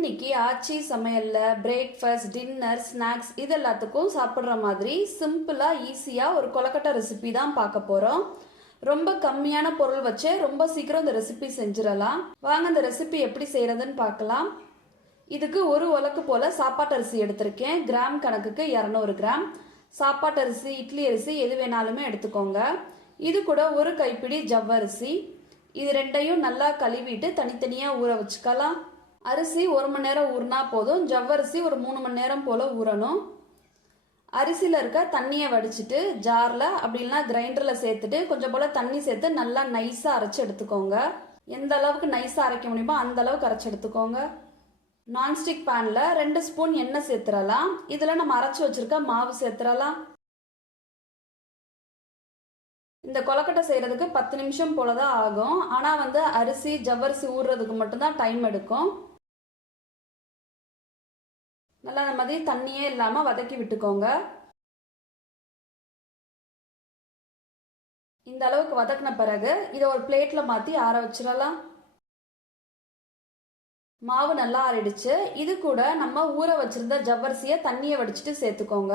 இன்னைக்கு ஆச்சி சமையல்ல breakfast dinner snacks இது எல்லாத்துக்கும் சாப்பிட்ற மாதிரி சிம்பிளா ஈஸியா ஒரு கொலக்கட்டை ரெசிபி தான் பார்க்க போறோம். ரொம்ப கம்மியான பொருள் வச்சு ரொம்ப சீக்கிரம் இந்த ரெசிபி செஞ்சிடலாம். வாங்க இந்த ரெசிபி எப்படி செய்யறதுன்னு பார்க்கலாம். இதுக்கு ஒரு உலக்கு போல சாப்பாட்டு அரிசி எடுத்திருக்கேன். கிராம் கணக்குக்கு இரநூறு கிராம். சாப்பாட்டு அரிசி இட்லி அரிசி எது வேணாலுமே எடுத்துக்கோங்க. இது கூட ஒரு கைப்பிடி ஜவ்வரிசி. இது ரெண்டையும் நல்லா கழுவிட்டு தனித்தனியாக ஊற வச்சுக்கலாம். அரிசி ஒரு மணி நேரம் ஊறினா போதும். ஜவ்வரிசி ஒரு மூணு மணி நேரம் போல் ஊறணும். அரிசியில் இருக்க தண்ணியை வடிச்சிட்டு ஜாரில் அப்படி இல்லைனா கிரைண்டரில் சேர்த்துட்டு கொஞ்சம் போல் தண்ணி சேர்த்து நல்லா நைஸாக அரைச்சி எடுத்துக்கோங்க. எந்த அளவுக்கு நைஸாக அரைக்க முடியுமோ அந்த அளவுக்கு அரைச்சி எடுத்துக்கோங்க. நான்ஸ்டிக் பேனில் ரெண்டு ஸ்பூன் எண்ணெய் சேர்த்துடலாம். இதில் நம்ம அரைச்சி வச்சுருக்க மாவு சேர்த்துடலாம். இந்த கொலக்கட்டை செய்கிறதுக்கு பத்து நிமிஷம் போல தான் ஆகும். ஆனால் வந்து அரிசி ஜவ்வரிசி ஊறுறதுக்கு மட்டும்தான் டைம் எடுக்கும். நல்லா அந்த மாதிரி தண்ணியே இல்லாமல் வதக்கி விட்டுக்கோங்க. இந்த அளவுக்கு வதக்கின பிறகு இதை ஒரு பிளேட்டில் மாற்றி ஆற வச்சிடலாம். மாவு நல்லா ஆறிடுச்சு. இது கூட நம்ம ஊற வச்சிருந்த ஜவ்வரிசியை தண்ணியை வடிச்சிட்டு சேர்த்துக்கோங்க.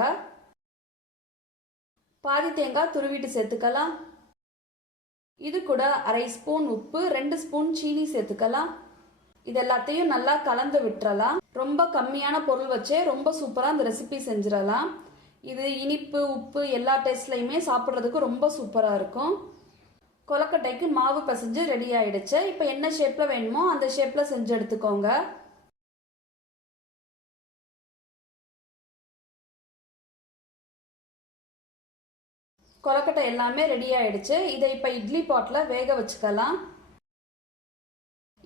பாதி தேங்காய் துருவிட்டு சேர்த்துக்கலாம். இது கூட அரை ஸ்பூன் உப்பு ரெண்டு ஸ்பூன் சீனி சேர்த்துக்கலாம். இது எல்லாத்தையும் நல்லா கலந்து விட்டுறலாம். ரொம்ப கம்மியான பொருள் வச்சே ரொம்ப சூப்பராக அந்த ரெசிபி செஞ்சிடலாம். இது இனிப்பு உப்பு எல்லா டேஸ்ட்லையுமே சாப்பிட்றதுக்கு ரொம்ப சூப்பராக இருக்கும். கொலக்கட்டைக்கு மாவு பசைஞ்சு ரெடி ஆயிடுச்சு. இப்போ என்ன ஷேப்பில் வேணுமோ அந்த ஷேப்பில் செஞ்சு எடுத்துக்கோங்க. கொலக்கட்டை எல்லாமே ரெடி ஆயிடுச்சு. இதை இப்போ இட்லி பாட்டில் வேக வச்சுக்கலாம்.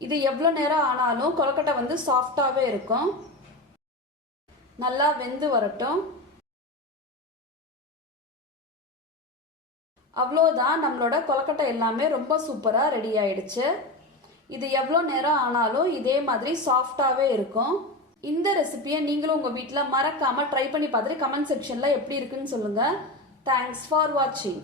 இது எவ்வளோ நேரம் ஆனாலும் கொலக்கட்டை வந்து சாஃப்டாகவே இருக்கும். நல்லா வெந்து வரட்டும். அவ்வளோதான் நம்மளோட கொலக்கட்டை எல்லாமே ரொம்ப சூப்பராக ரெடி ஆயிடுச்சு. இது எவ்வளோ நேரம் ஆனாலும் இதே மாதிரி சாஃப்டாகவே இருக்கும். இந்த ரெசிபியை நீங்களும் உங்கள் வீட்டில் மறக்காமல் ட்ரை பண்ணி பார்த்துட்டு கமெண்ட் செக்ஷனில் எப்படி இருக்குன்னு சொல்லுங்கள் தேங்க்ஸ் ஃபார் வாட்சிங்